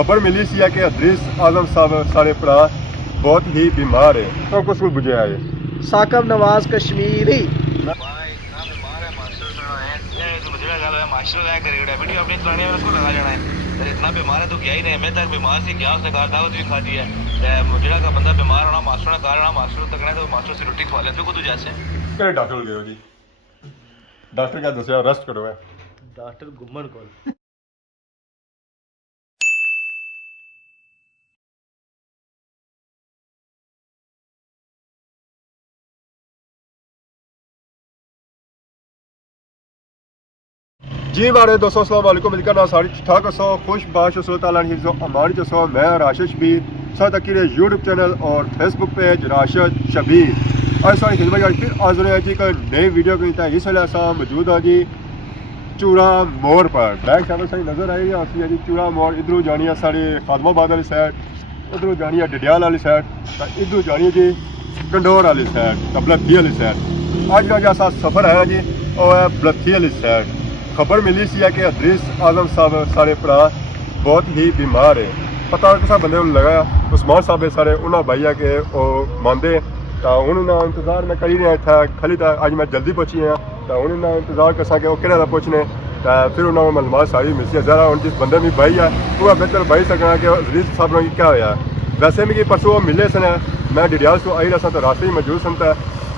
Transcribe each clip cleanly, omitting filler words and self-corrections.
खबर मिली सी है कि इदरीस आजम साहब सारे भरा बहुत ही बीमार है। तो कुछ बुझाया है साकब नवाज कश्मीरी इतना बीमार है तो क्या ही नहीं, मैं तक बीमार से क्या उसने दावत भी खा दी है। मुजरा का बंदा बीमार होना मास्टर ने कारण मास्टर तक तो मास्टर से रोटी खवा लेते को तू जैसे डॉक्टर गए हो जी। डॉक्टर क्या दसिया रेस्ट करो है डॉक्टर घुमन को जी हमारे दोस्तों अस्सलाम वालेकुम। मिलकर ना सारी ठीक ठाक सो खुश बाश सो ताला हिफ्ज़ो अमान जो सो मैं राशिद शबीर साथ अकीरे यूट्यूब चैनल और फेसबुक पेज राशिद शबीर और सारी खिदमत आज फिर हाजिर है जी एक नई वीडियो के लिए। इस वेले असा मौजूद है जी चूड़ा मोड़ पर बैक साइड सही नज़र आई है जी चूड़ा मोड़। इधरों जानी है साड़ी खादमाबाद वाली साइड, उधरों जानी है डडियाल वाली साइड, इधरों जानी है जी कंडोर वाली साइड, बलथी वाली साइड। अज का जो सफ़र है जी वो है बलथी वाली साइड। खबर मिली सी है कि इदरीस आजम साहब सारे भरा बहुत ही बीमार है। पता किसा बंदे लगा उस्मान साहब सारे उन्होंने भाई है कि मानते तो उन्होंने इंतजार मैं करी रहा इतना खाली तो अज मैं जल्दी पहुंची हाँ तो उन्होंने इंतजार कर सके कि पुछने तो फिर उन्होंने मालूमात सारी मिलती है। ज़रा हम जिस बंदे में भाई है वह बेहतर भाई सकना कि इदरीस साहब ने क्या होया। वैसे मिगी परसों वो मिले सन, मैं डडियाल से आई रहा तो रास्ते ही मौजूद सन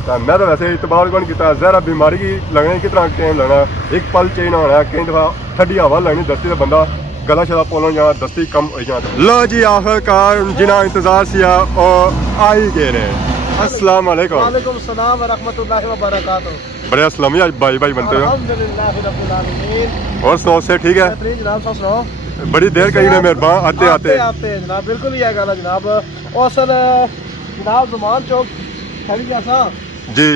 तो मैं तो वैसे इतबार कौन किया जहरा बीमारी की लगने कितना टाइम लगना, एक पल चेंज होना कई दफा ठंडी हवा लगनी दस्ती तो बंदा गला शला पोलन जाना दस्ती कम हो जाना। लो जी आखिरकार जिना इंतजार सिया और आ ही गए रहे। अस्सलाम वालेकुम। वालेकुम सलाम व रहमतुल्लाहि व बरकातहू। बड़े असलमी आज भाई भाई बनते हो। अल्हम्दुलिल्लाह रब्बिल आलमीन। और सुनाओ से ठीक है? जनाब साहब सुनाओ। बड़ी देर कही ने मेहरबान आते आते जनाब बिल्कुल ही है गल जनाब। और सर जनाब जुमान चौक खड़ी गया था जी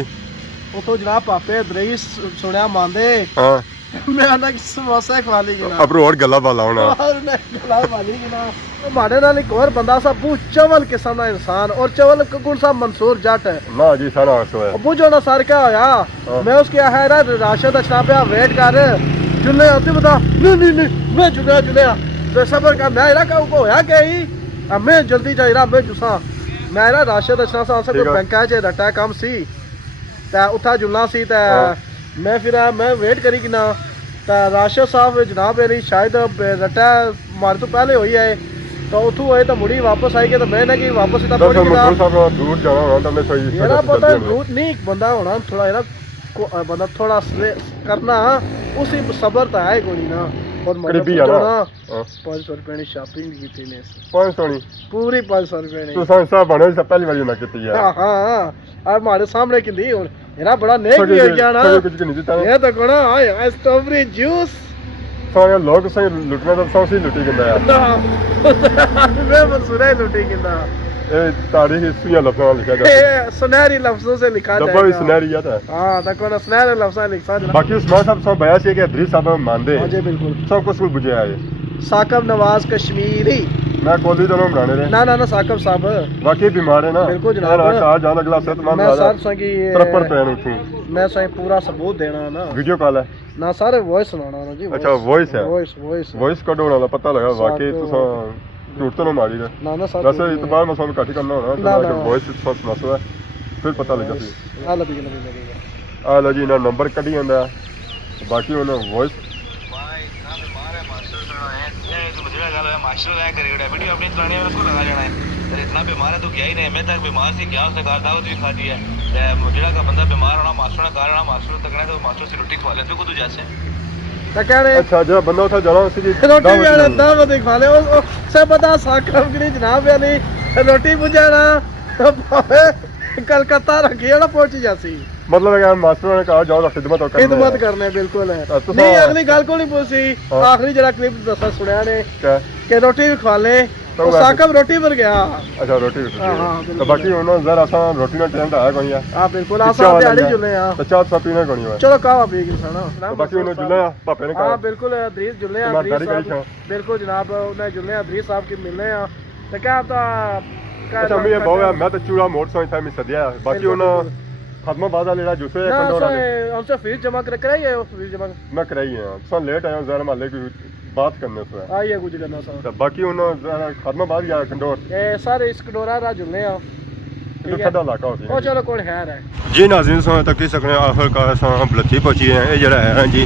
उतो जनाब पापे इदरीस सुनया मांदे हाँ मैं आना कि समोसा खवा ली गिना अब और गला वाला होना और मैं गला वाली गिना माड़े नाल एक और बंदा सा बू चवल किस्म दा इंसान और चवल कौन सा मंसूर जट है ना जी सारा हसो है अबू जो ना सर क्या होया मैं उसके है राशिद अच्छा पे वेट कर जुले आते बता नहीं मैं जुले तो सबर का मैं इरा को होया क्या ही अब मैं जल्दी जाइरा मैं जुसा मैं ना राशिद अच्छा सा कोई बैंक च रटा काम सी ता उठा जुलना सी ता मैं फिर मैं वेट करी कि ना ता राशिद साहब जनाब मेरी शायद रटा मारे तो पहले हुई है तो उठू होए तो मुड़ी वापस आई के तो मैं ना कि वापस इतना थोड़ी दूर जाना होना तो मैं सही मेरा पता दूर नहीं बंदा होना थोड़ा यार बंदा थोड़ा करना उसी सबर तो है कोई ना और करीबी है ना 500 रुपए की शॉपिंग की थी ने 500 नहीं पूरी 500 रुपए तो साहब बने से पहली बार ना की है हां और हमारे सामने की दी और मेरा बड़ा नेक भी हो गया ना कुछ नहीं देता ये तो कोना हाय स्ट्रॉबेरी जूस सारे लोग सही लुटने तो सौ से लुटी गंदा यार मैं मंसूरा लुटी गंदा ए तारीख इसमें लफ्ज़ों में लिखा जाता है सुनहरी लफ्जों से लिखा जाएगा डब्बा भी सुनहरी जाता है हां तो कोना सुनहरे लफ्ज़ों से लिखा जाता बाकी उस्मान साहब सब बयान से कि इदरीस साहब मानदे हां जी बिल्कुल सब कुछ बुझाया है। साकब नवाज कश्मीरी मैं कोली दोनों बनाने रहे ना साकब साहब बाकी बीमार है ना बिल्कुल जनाब कहा जान अगला सेहतमंद मैं सर संगी प्रॉपर पैन उठूं मैं सही पूरा सबूत देना ना वीडियो कॉल है ना सारे वॉइस सुनाना ना जी अच्छा वॉइस है वॉइस का डोना दा पता लगा वाकई तो झूठ तो ना मारी है ना सर वैसे इतबार में सोन काटी करना होना तो वॉइस सोच मसला है फिर पता लगा फिर आ लो जी ना नंबर कटी जांदा बाकी उन्हें वॉइस वीडियो अपनी चलानी है उसको लगा जाना है। इतना बीमार है तो क्या ही नहीं, मैं तक बीमार से क्या उसने दावत भी खा दी है। मुजरा का बंदा बीमार होना मास्टर ने कारण मास्टर तक तो मास्टर से रोटी खवा लेते को तू जैसे अच्छा जो बंदा था जाना उसी की रोटी भी दावत खा ले से बता साकब की जनाब यानी रोटी बुझाना कलकत्ता रखी है ना पहुंची जासी मतलब यार मास्टर ने कहा जाओ खिदमत करने बिल्कुल है नहीं अगली गल को नहीं पूछी आखिरी जरा क्लिप दसा सुनया ने के रोटी भी खा ले तो साकब रोटी पर गया। अच्छा रोटी तो बाकी उन्होंने जरा सा रोटी ना टाइम आया कोई हां बिल्कुल आसा दिहाड़ी जुले हां तो चार सा पीने कोनी है चलो कावा पी के साना तो बाकी उन्होंने जुले पापे ने कहा हां बिल्कुल इदरीस जुले इदरीस बिल्कुल जनाब उन्हें जुले इदरीस साहब के मिलने हैं तो क्या था अच्छा मैं बहुत मैं तो चूड़ा मोड़ से था मैं सदिया बाकी उन्होंने खत्माबाद वाला जूसे ना कंडोरा हमसे फीस जमा कराई है फीस जमा मैं कराई है सन लेट आया जरा माले की बात करने से आई है कुछ करना सर तो बाकी उन्होंने खत्माबाद या कंडोर ए सर इस कंडोरा रा जुलने आ तो ठंडा इलाका होती ओ चलो कोई खैर है जी नाज़रीन समय तक की सकने आखिरकार असां बलथी पहुंची हैं ये जरा है जी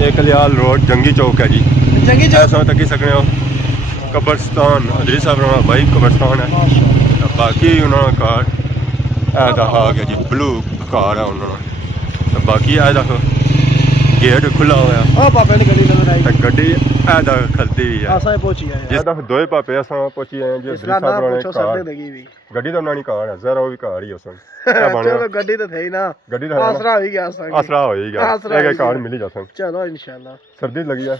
ये कलियाल रोड जंगी चौक है जी जंगी चौक समय तक की सकने कब्रिस्तान अदरी साहब भाई कब्रिस्तान है तो बाकी उन्होंने कार ऐसा आ गया जी ब्लू कार है उन्होंने तो बाकी ऐसा गेट खुला हुआ ओ पापे ने गड्डी लगाई है गड्डी ऐसा खलती हुई है आसा पहुंची है जिस दफे दोए पापे असां पहुंची हैं जी इसका अदरी नाम साहब पूछो कार सर लगी हुई गड्डी तो उन्होंने कार है जरा भी कार ही उसन चलो गड्डी तो थी ना गड्डी तो आसरा हो गया आसरा हो ही गया आसरा एक कार मिली जा सन चलो इंशाल्लाह सर्दी लगी है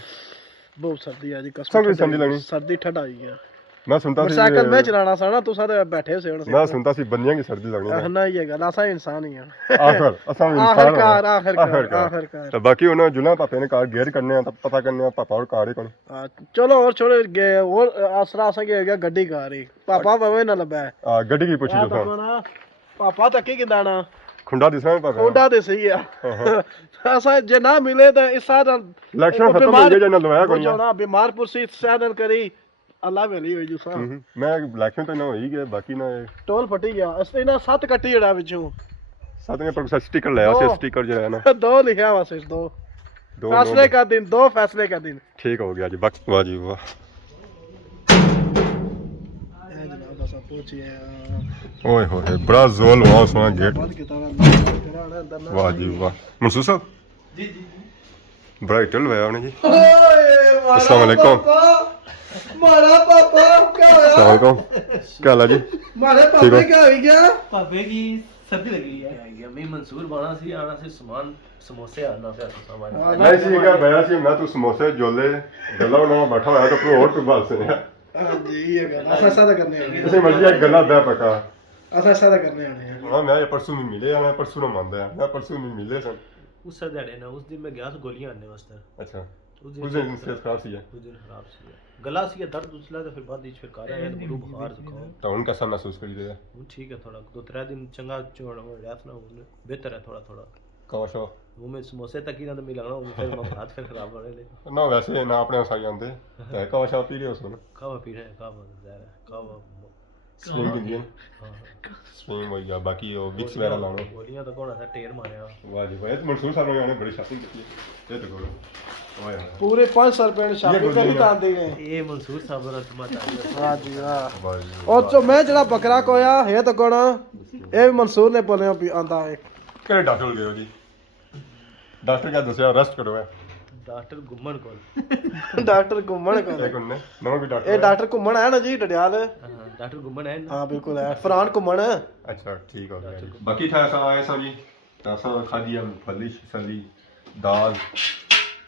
बहुत सर्दी है जी सब सर्दी लगनी सर्दी ठंड आई है मैं सुनता सी मोटरसाइकिल में चलाना सा ना तुसा तो बैठे से मैं सुनता सी बंदियां की सर्दी लगनी है ना ये गल असा इंसान ही है आखिर असा आखिरकार आखिरकार तो बाकी उन्होंने जुला पापे ने कार गेयर करने तो पता करने पापा और कार ही कौन चलो और छोड़े गए और आसरा असा के गया गड्डी कार ही पापा ववे ना लबा है गड्डी की पूछी जो पापा तकी किंदाना खुंडा दिसना पापा खुंडा दे सही है असा जे ना मिले तो इस साल इलेक्शन खत्म हो गया जन लवाया कोनी ना बीमार पुरसी सैदल करी अल्लाह वेली होई जो सा मैं इलेक्शन तो ना होई गया बाकी ना टोल फटी गया असली ना 7 कट्टी जड़ा विचों साथ में पर स्टिकर लाया से स्टिकर जो है ना दो लिखा हुआ सिर्फ दो फैसले का दिन दो फैसले का दिन ठीक हो गया जी वक्त वाह जी वाह ओए होए बड़ा जोल हुआ उसमें गेट वाह जी वाह मंसूर साहब जी जी बड़ा हिटल हुआ आपने जी अस्सलाम वालेकुम मारा पापा क्या होया अस्सलाम वालेकुम क्या हाल है जी मारे पापे क्या हो गया पापे की सर्दी लगी है मैं मंसूर बना सी आना से सामान समोसे आना से सामान नहीं सी क्या भैया सी मैं तो समोसे जोले गला ना बैठा है तो कोई और कोई बात से हां जी ये गल ऐसा सादा करने आने जैसे मर्जी एक गला बे पका ऐसा सादा करने आने हैं हां मैं परसों में मिले मैं परसों ना मानदा है मैं परसों में मिले सन उस दिहाड़े ना उस दिन मैं गया तो गोलियां आने वास्ते अच्छा उस दिन से खराब सी है उस दिन खराब सी है गला सी दर्द उसला तो फिर बाद बीच फिर कार आया तो बुखार जुकाम तो उनका सा महसूस करी दे ठीक है थोड़ा 2-3 दिन चंगा छोड़ रहा ना बेहतर है थोड़ा थोड़ा कवशो वो में समोसे तक ही ना तो मिलना फिर हाथ फिर खराब हो रहे ना वैसे ना अपने साई आंदे है कवशो पी लियो सुन खावा पी रहे खावा ज़ाहिर है खावा स्विंग इंडियन स्विंग हो गया बाकी वो बिक्स वगैरह लानो गोलियां तो कौन सा टेर मारया वाह जी भाई मंसूर साहब ने बड़ी शॉपिंग की ये तो करो ओए पूरे 500 रुपए की शॉपिंग कर दी तां दे ये मंसूर साहब ने तुम्हारा हां जी हां वाह जी और जो मैं जड़ा बकरा कोया है तो कोना ए मंसूर ने बोले आंदा है केड़े डॉक्टर गए हो जी डॉक्टर क्या दसया रेस्ट करो है डॉक्टर गुम्मन को डॉक्टर घुमण को एक उन्ने नवा भी डॉक्टर ए डॉक्टर घुमण है ना जी डडियाल डॉक्टर गुम्मन है हां बिल्कुल है फरहान घुमण अच्छा ठीक हो गया बाकी था ऐसा आए सा जी ऐसा खादी हम फली सली दाल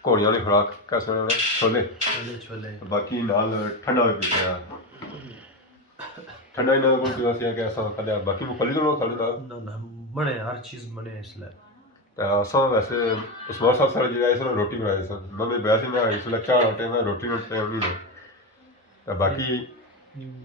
घोड़ियां ने खुराक कैसे ने छोले छोले बाकी नाल ठंडा भी पीता ठंडा ही ना कोई पीवा से कैसा खाया बाकी वो फली तो खा लेता ना बने हर चीज बने इसलिए असां वैसे उस्मान साहब सारे जो है रोटी बनाई सन मैं वैसे मैं इसलिए चार आटे में रोटी में नहीं तो बाकी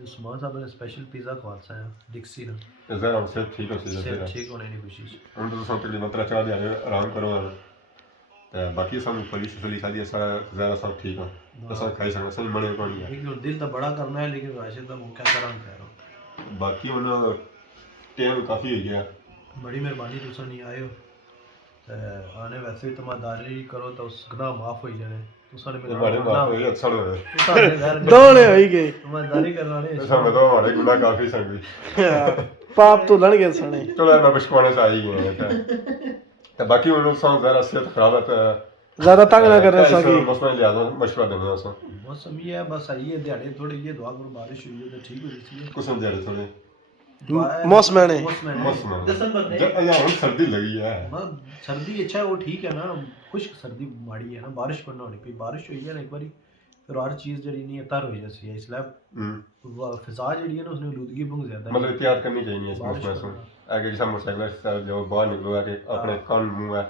उस्मान साहब ने स्पेशल पिज़्ज़ा खवासा है डिक्सी ना इधर हमसे ठीक हो से ठीक होने की कोशिश हम तो सब तकरीबन 3-4 दिन आराम करो तो बाकी सब पुलिस से लिखा दिया सारा ज़्यादा सब ठीक हो तो सब खाई सकते सब मने को नहीं है दिल तो बड़ा करना है लेकिन वैसे तो क्या करा कह रहा बाकी उन टाइम काफ़ी हो गया बड़ी मेहरबानी तुसा नहीं आए हो आने वैसे भी तमादारी करो तो उस गुनाह माफ हो जाने तुसा ने हमारे माफ हो गए अच्छा हो दोने हो ही गए तमादारी करना ने सब तो हमारे गुनाह काफ़ी संगी पाप तो लड़ गए सने चलो मैं बिस्कुआने से आई गए तो बाकी उन लोग सब ज़रा सेहत खराब है ज्यादा तंग ना करने सकी बस मैं लिया मशवरा देने उसको मौसम ये है बस आई है दिहाड़े थोड़ी ये दुआ करो बारिश हुई है तो ठीक हो रही है कुछ दिहाड़े थोड़े मौसम ने दिसंबर में यार सर्दी लगी है सर्दी अच्छा है वो ठीक है ना खुश्क सर्दी माड़ी है ना बारिश करना होनी पे बारिश हुई है ना एक बारी फिर हर चीज जड़ी नहीं तर हो जैसी है इसलिए फिजा जड़ी है ना उसने आलूदगी बहुत ज्यादा मतलब एहतियात करनी चाहिए इस मौसम में आगे जैसा मोटरसाइकिल जो बाहर निकलो आके अपने कान मुंह है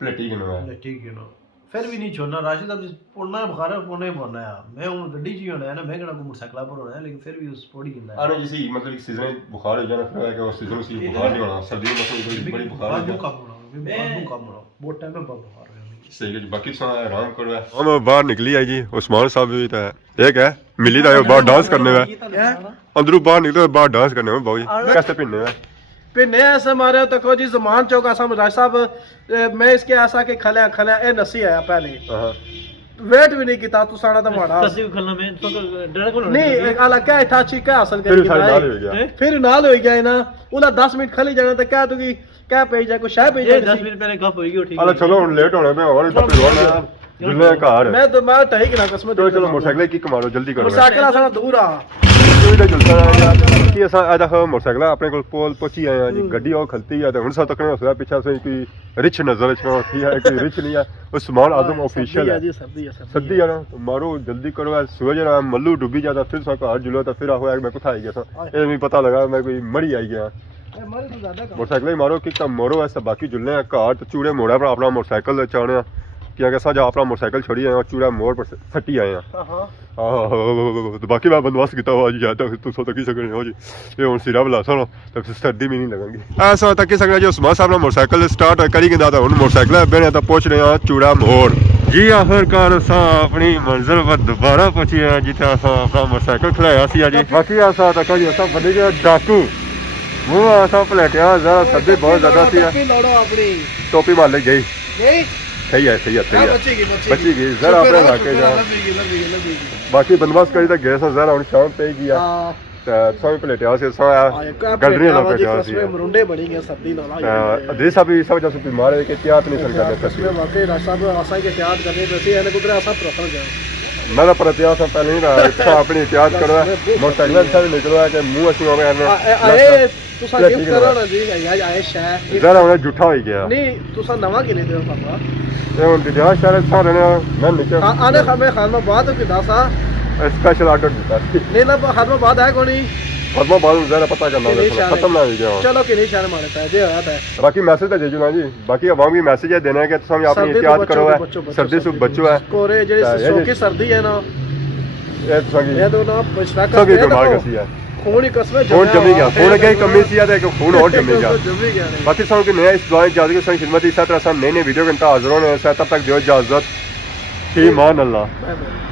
प्लेटी के नो है ठीक है ना फिर भी नहीं छोड़ना राशिद अब पुड़ना बुखार पुड़ना ही पड़ना है मैं हूं गड्डी च ही होना है ना मैं केड़ा को मोटरसाइकिल पर होना है लेकिन फिर भी उस पौड़ी गिंदा है आने जैसे मतलब एक सीजन बुखार हो जाना फिर है कि उस सीजन से बुखार नहीं होना सर्दियों में कोई बड़ी बुखार बाजू कम होना मैं कम होना बहुत टाइम में बुखार हो गया सही है बाकी सुना आराम करो हम बाहर निकली है जी उस्मान साहब भी था एक है मिली था बाहर डांस करने में अंदरों बाहर निकले बाहर डांस करने में बाबू कैसे पिन्ने में पिन्ने ऐसे मारे तको जी जमान चौक असम राज साहब मैं इसके ऐसा के खलिया खलिया ए नसी आया पहले वेट भी नहीं किया तू साड़ा तो माड़ा कसी को खलना में तो डर को नहीं एक अलग क्या था चीका हासिल कर फिर नाल हो गया ना उला 10 मिनट खली जाना तो क्या तू की क्या पे जा को शाय पे जा 10 मिनट पहले गप होगी ठीक है चलो हुन लेट होने पे और टप्पी रोना जुल्ले घर मैं तो मैं तही कि ना कसम चलो मोटरसाइकिल की कमारो जल्दी करो मोटरसाइकिल सारा दूर आ ਦਾ ਜਲਸਾ ਆ ਕਿ ਅਸਾਂ ਇਹਦਾ ਮੋਟਰਸਾਈਕਲ ਆਪਣੇ ਕੋਲ ਕੋਲ ਪਹੁੰਚੀ ਆਏ ਆ ਜੀ ਗੱਡੀ ਉਹ ਖਲਤੀ ਆ ਤੇ ਹੁਣ ਸਾ ਤੱਕ ਹੋਇਆ ਪਿੱਛੇ ਸੇ ਕੋਈ ਰਿਚ ਨਜ਼ਰ ਚ ਹੋਤੀ ਹੈ ਕੋਈ ਰਿਚ ਨਹੀਂ ਆ ਉਹ ਸਮਾਨ ਆਜ਼ਮ ਆਫੀਸ਼ੀਅਲ ਹੈ ਸੱਦੀ ਆ ਨਾ ਮਾਰੋ ਜਲਦੀ ਕਰੋ ਸੂਰਜ ਨਾ ਮੱਲੂ ਡੁੱਬੀ ਜਾਂਦਾ ਫਿਰ ਸਾ ਘਰ ਜੁਲੋ ਤਾਂ ਫਿਰ ਹੋਇਆ ਮੈਂ ਕੁਥ ਆਈ ਗਿਆ ਸਾ ਇਹ ਵੀ ਪਤਾ ਲਗਾ ਮੈਂ ਕੋਈ ਮੜੀ ਆਈ ਗਿਆ मोटरसाइकिल ही मारो कि कम मोरो ऐसा बाकी जुलने घर तो चूड़े मोड़ा पर अपना मोटरसाइकिल चाने कि अगर सजा अपना मोटरसाइकिल छोड़ी आए और चूड़ा मोड़ पर फटी आए हैं तो बाकी मैं बंदोबस्त किया हुआ जी जाता तू सो तक सकने हो जी ये हूँ सिरा बुला सुनो तो फिर सर्दी भी नहीं लगेगी ऐसा तक सकना जो उस्मान साहब ने मोटरसाइकिल स्टार्ट करी गया था हूँ मोटरसाइकिल बने तो पहुँच रहे हैं चूड़ा मोड़ जी आखिरकार असा अपनी मंजिल पर दोबारा पहुंची है जिथे असा अपना मोटरसाइकिल खड़ाया सी जी बाकी ऐसा तक जी असा बने गया डाकू मुँह ऐसा पलटिया जरा सर्दी बहुत ज्यादा थी टोपी मार लग गई सही है बची गई जरा अपने इलाके जा बाकी बंदोबस्त करी तो गए जरा हम शाम पे गया सब पलटिया से गडरी ना पलटिया सी मरुंडे बड़ी गए सर्दी ना अदीस अभी सब जैसे बीमार है कि त्याग नहीं सर करने इसमें वाकई रास्ता पे आशा के त्याग करने पे से है कुदरत आशा प्रॉपर गया मैं तो प्रत्याश पहले ही रहा अपनी एहतियात करो मोटरसाइकिल से निकलो है कि मुंह अच्छी हो गया आए तुसा गिफ्ट करो ना जी आए शहर जरा उन्हें झूठा हो गया नहीं तुसा नवा के ले दे पापा ये उन दिया शहर सारे ने मैं नीचे आने खाने खान में बात के दासा स्पेशल ऑर्डर देता नहीं ना खान में बात है कोनी खत्म बाद जरा पता करना खत्म ना हो गया चलो कि नहीं शहर मारे था जे होया था बाकी मैसेज तो भेजना जी बाकी आवाम की मैसेज है देना है कि तुम अपनी एहतियात करो है सर्दी से बचो है कोरे जे सोकी सर्दी है ना ये तो ना पिछला का बीमार कसी है खून ही कसमे खून जमी गया खून की कमी सी है खून और जमी गया बाकी सब की नया इस दुआ इजाजत की खिदमत इस तरह नए नए वीडियो के अंतर हाजिर होने तब तक जो इजाजत ही मान अल्लाह